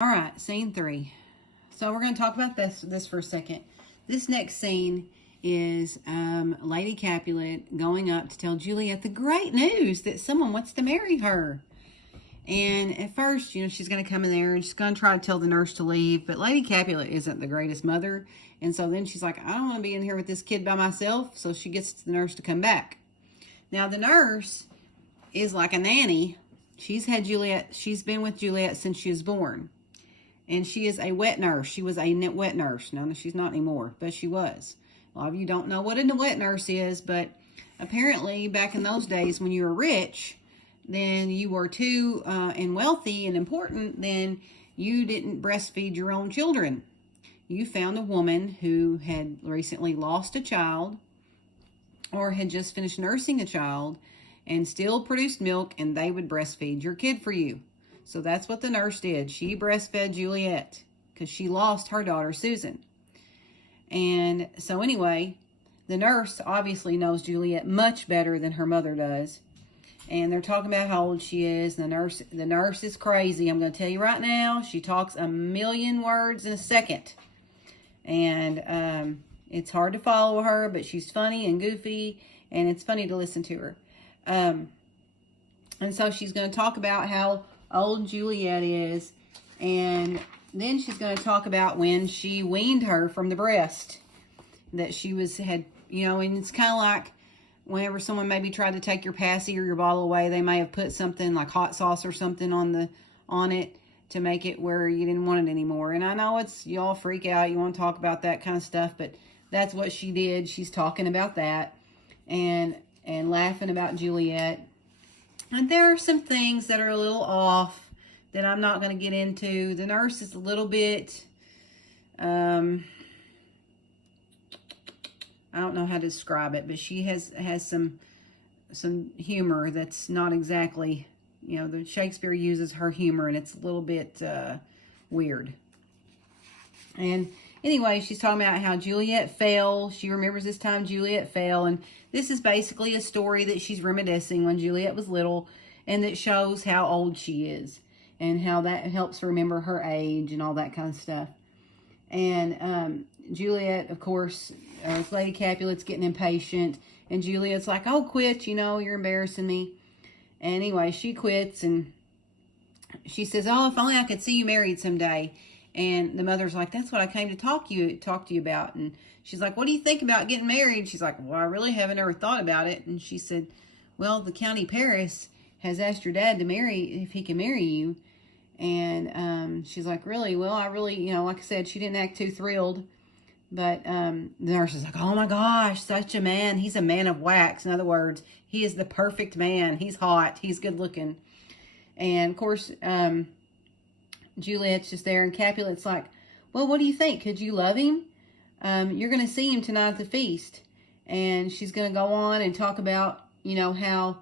All right, scene 3. So we're going to talk about this for a second. This next scene is Lady Capulet going up to tell Juliet the great news that someone wants to marry her. And at first, she's going to come in there and she's going to try to tell the nurse to leave. But Lady Capulet isn't the greatest mother. And so then she's like, I don't want to be in here with this kid by myself. So she gets the nurse to come back. Now, the nurse is like a nanny. She's been with Juliet since she was born. And she is a wet nurse. She was a wet nurse. No, she's not anymore, but she was. A lot of you don't know what a wet nurse is, but apparently back in those days when you were rich, then you were too and wealthy and important, then you didn't breastfeed your own children. You found a woman who had recently lost a child or had just finished nursing a child and still produced milk, and they would breastfeed your kid for you. So that's what the nurse did. She breastfed Juliet because she lost her daughter, Susan. And so anyway, the nurse obviously knows Juliet much better than her mother does. And they're talking about how old she is. The nurse is crazy. I'm going to tell you right now, she talks a million words in a second. And it's hard to follow her, but she's funny and goofy, and it's funny to listen to her. And so she's going to talk about how old Juliet is, and then she's going to talk about when she weaned her from the breast, that she had, and it's kind of like whenever someone maybe tried to take your passy or your bottle away, they may have put something like hot sauce or something on it to make it where you didn't want it anymore. And I know y'all freak out, you want to talk about that kind of stuff, but that's what she did. She's talking about that and laughing about Juliet. And there are some things that are a little off that I'm not going to get into. The nurse is a little bit, I don't know how to describe it, but she has some humor that's not exactly, the Shakespeare uses her humor, and it's a little bit weird. And anyway, she's talking about how Juliet fell. She remembers this time Juliet fell, and this is basically a story that she's reminiscing when Juliet was little, and that shows how old she is and how that helps remember her age and all that kind of stuff. And Juliet, of course, Lady Capulet's getting impatient, and Juliet's like, oh, quit, you're embarrassing me. And anyway, she quits, and she says, oh, if only I could see you married someday. And the mother's like, that's what I came to talk to you about. And she's like, what do you think about getting married? She's like, well, I really haven't ever thought about it. And she said, well, the County Paris has asked your dad to marry, if he can marry you. And she's like, really? Well, I really, like I said, she didn't act too thrilled. But the nurse is like, oh my gosh, such a man. He's a man of wax. In other words, he is the perfect man. He's hot. He's good looking. And of course, Juliet's just there, and Capulet's like, well, what do you think? Could you love him? You're going to see him tonight at the feast. And she's going to go on and talk about, how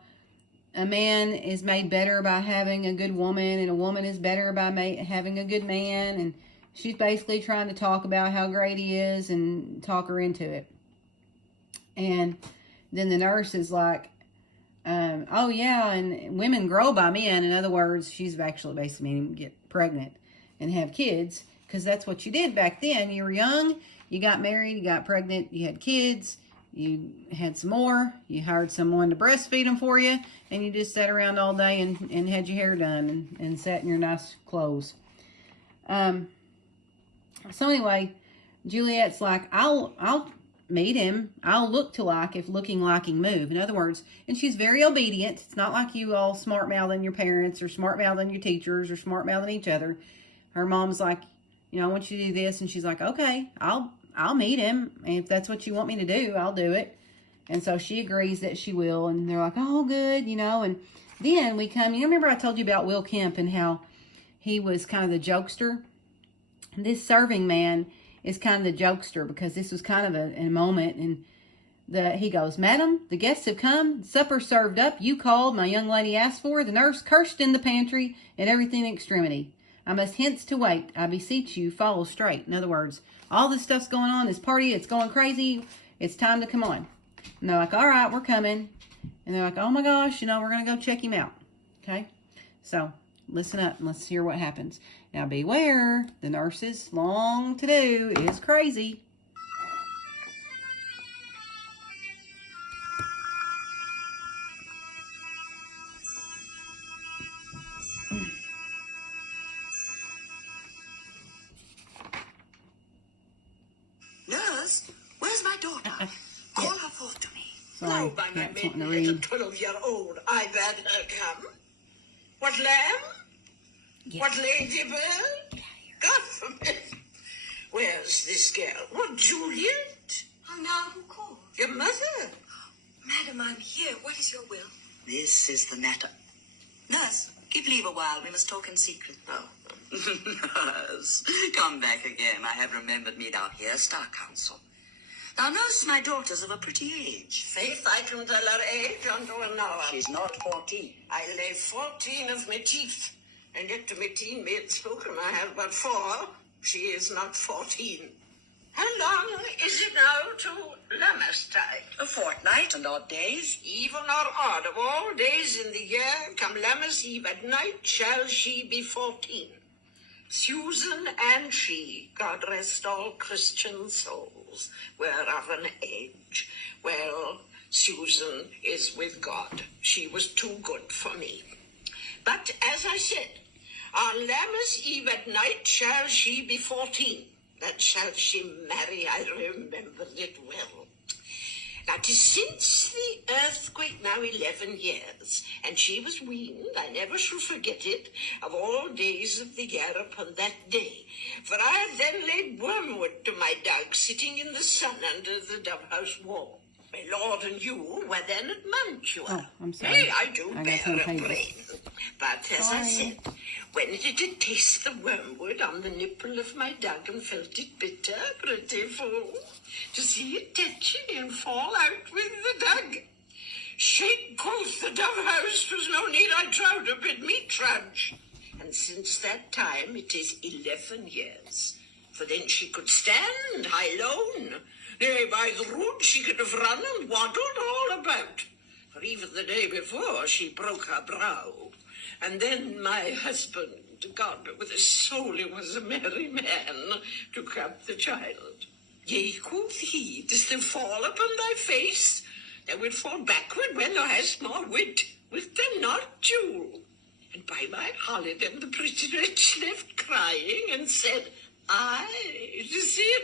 a man is made better by having a good woman, and a woman is better by having a good man. And she's basically trying to talk about how great he is and talk her into it. And then the nurse is like, oh yeah, and women grow by men. In other words, she's actually basically meaning get pregnant and have kids, because that's what you did back then. You were young, you got married, you got pregnant, you had kids, you had some more, you hired someone to breastfeed them for you, and you just sat around all day and had your hair done and sat in your nice clothes. So anyway, Juliet's like, I'll meet him. I'll look to like if looking like him move. In other words, and she's very obedient. It's not like you all smart mouthing your parents or smart mouthing your teachers or smart mouthing each other. Her mom's like, I want you to do this, and she's like, okay, I'll meet him, and if that's what you want me to do, I'll do it. And so she agrees that she will, and they're like, oh, good, and then we come. Remember I told you about Will Kemp and how he was kind of the jokester. This serving man is kind of the jokester, because this was kind of a moment, and he goes, Madam, the guests have come, supper served up, you called, my young lady asked for, the nurse cursed in the pantry, and everything in extremity. I must hence to wait, I beseech you, follow straight. In other words, all this stuff's going on, this party, it's going crazy, it's time to come on. And they're like, all right, we're coming. And they're like, oh my gosh, we're going to go check him out. Okay? So listen up and let's hear what happens. Now beware, the nurse's long to-do is crazy. Nurse, where's my daughter? Call her forth to me. Sorry, Now, by my Cat's wanting to maiden, as a read. 12-year-old, I've had her come. What lamb? What ladybird? God forbid. Where's this girl? What, Juliet? Oh, now who called? Your mother? Madam, I'm here. What is your will? This is the matter. Nurse, give leave a while. We must talk in secret. Oh. Nurse, come back again. I have remembered me down here, Star Council. Now, nurse, my daughter's of a pretty age. Faith, I can tell her age unto an hour. She's not 14. I lay 14 of my teeth, and yet to my teen maid spoken I have but 4. She is not 14. How long is it now to Lammastide? A fortnight and odd days. Even or odd, of all days in the year, come Lammas Eve at night, shall she be 14. Susan and she, God rest all Christian souls, were of an age. Well, Susan is with God. She was too good for me. But as I said, on Lammas Eve at night shall she be 14. That shall she marry, I remembered it well. Now, 'tis since the earthquake now 11 years, and she was weaned, I never shall forget it, of all days of the year upon that day. For I had then laid wormwood to my dog, sitting in the sun under the dove-house wall. My lord and you were then at Mantua. Oh, I'm sorry. Hey, I do I got bear some a pages. brain. But as I said, when it did taste the wormwood on the nipple of my dog and felt it bitter, pretty fool, to see it touch it and fall out with the dog. Shake, quoth the dove-house, 'twas no need I trow to bid me trudge. And since that time it is 11 years. For then she could stand high lone. Nay, by the rood she could have run and waddled all about. For even the day before she broke her brow. And then my husband, God, with his soul he was a merry man, took up the child. Yea, quoth he, dost thou fall upon thy face? Thou wilt fall backward when thou hast more wit. Wilt thou not, Jewel? And by my holiday the pretty wretch left crying and said, Aye, to see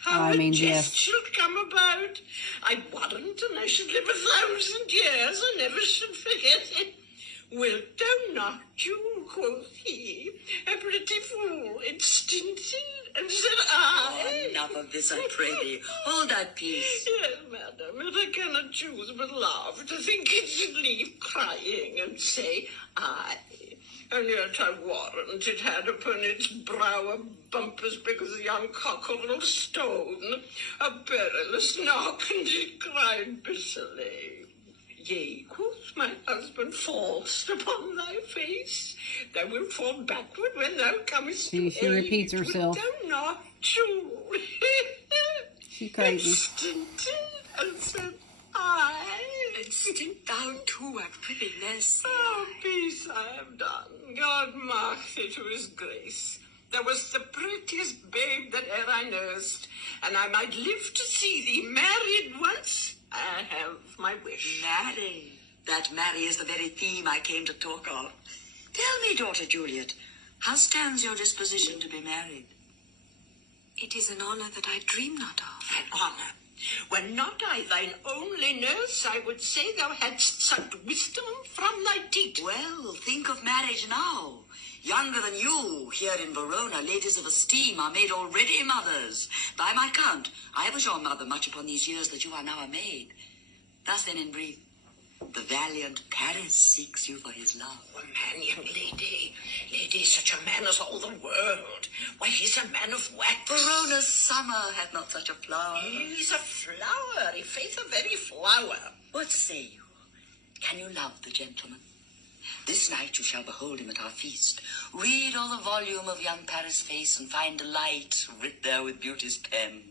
how I a mean, jest yes. shall come about. I warrant, and I should live 1,000 years, I never should forget it. Wilt thou not, Jewel, quoth he, a pretty fool, it stinted, and said I. Enough of this, I pray thee. Hold thy peace. Yes, madam, and I cannot choose but laugh to think it should leave crying and say I. And yet I warrant it had upon its brow a bump as big as a young cockerel stone, a perilous knock, and it cried bitterly. Yea, quoth my husband, fall'st upon thy face. Thou wilt fall backward when thou comest She to repeats age. herself. Wilt thou not, Jewel? She crazy. It stinted and said, I. Stint thou too a prettiness. Oh, peace I have done. God mark thee to his grace. Thou was the prettiest babe that e'er I nursed, and I might live to see thee married once. I have my wish. Marry. That marry is the very theme I came to talk of. Tell me, daughter Juliet, how stands your disposition to be married? It is an honor that I dream not of. An honor. Were not I thine only nurse, I would say thou hadst sucked wisdom from thy teat. Well, think of marriage now. Younger than you, here in Verona, ladies of esteem are made already mothers. By my count, I was your mother much upon these years that you are now a maid. Thus then, in brief, the valiant Paris seeks you for his love. Oh, man, young lady. Lady, such a man as all the world. Why, he's a man of wax. Verona's summer hath not such a flower. He's a flower, i' faith, a very flower. What say you? Can you love the gentleman? This night you shall behold him at our feast. Read all the volume of young Paris' face and find delight writ there with beauty's pen.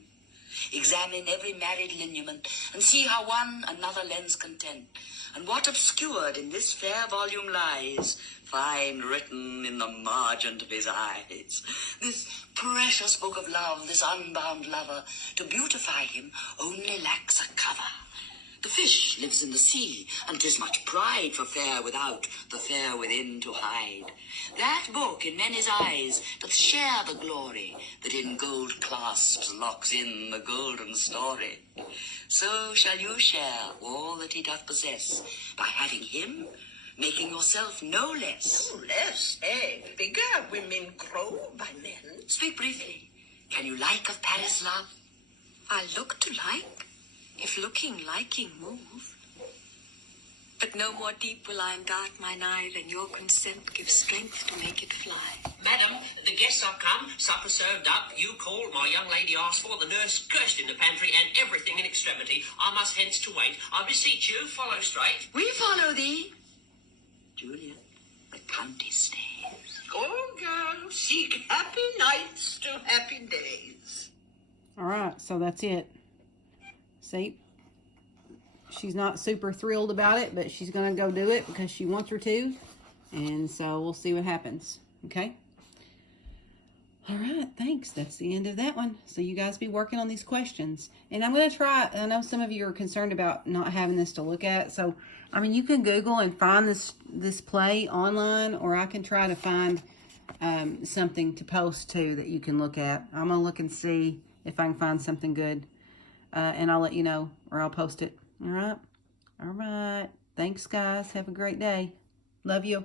Examine every married lineament, and see how one another lends content. And what obscured in this fair volume lies, find written in the margent of his eyes. This precious book of love, this unbound lover, to beautify him only lacks a cover. The fish lives in the sea, and 'tis much pride for fair without, the fair within to hide. That book in many's eyes doth share the glory that in gold clasps locks in the golden story. So shall you share all that he doth possess, by having him, making yourself no less. No less, eh? Bigger women grow by men. Speak briefly. Can you like of Paris, love? I look to like, if looking liking move. But no more deep will I dart mine eye than your consent gives strength to make it fly. Madam, the guests are come, supper served up, you called, my young lady asked for, the nurse cursed in the pantry, and everything in extremity. I must hence to wait. I beseech you, follow straight. We follow thee. Juliet, the county stays. Go, girl, seek happy nights to happy days. All right, so that's it. See, she's not super thrilled about it, but she's going to go do it because she wants her to. And so we'll see what happens. Okay? All right, thanks. That's the end of that one. So you guys be working on these questions. And I'm going to try, I know some of you are concerned about not having this to look at. So, I mean, you can Google and find this play online, or I can try to find something to post to that you can look at. I'm going to look and see if I can find something good. And I'll let you know, or I'll post it. All right? All right. Thanks, guys. Have a great day. Love you.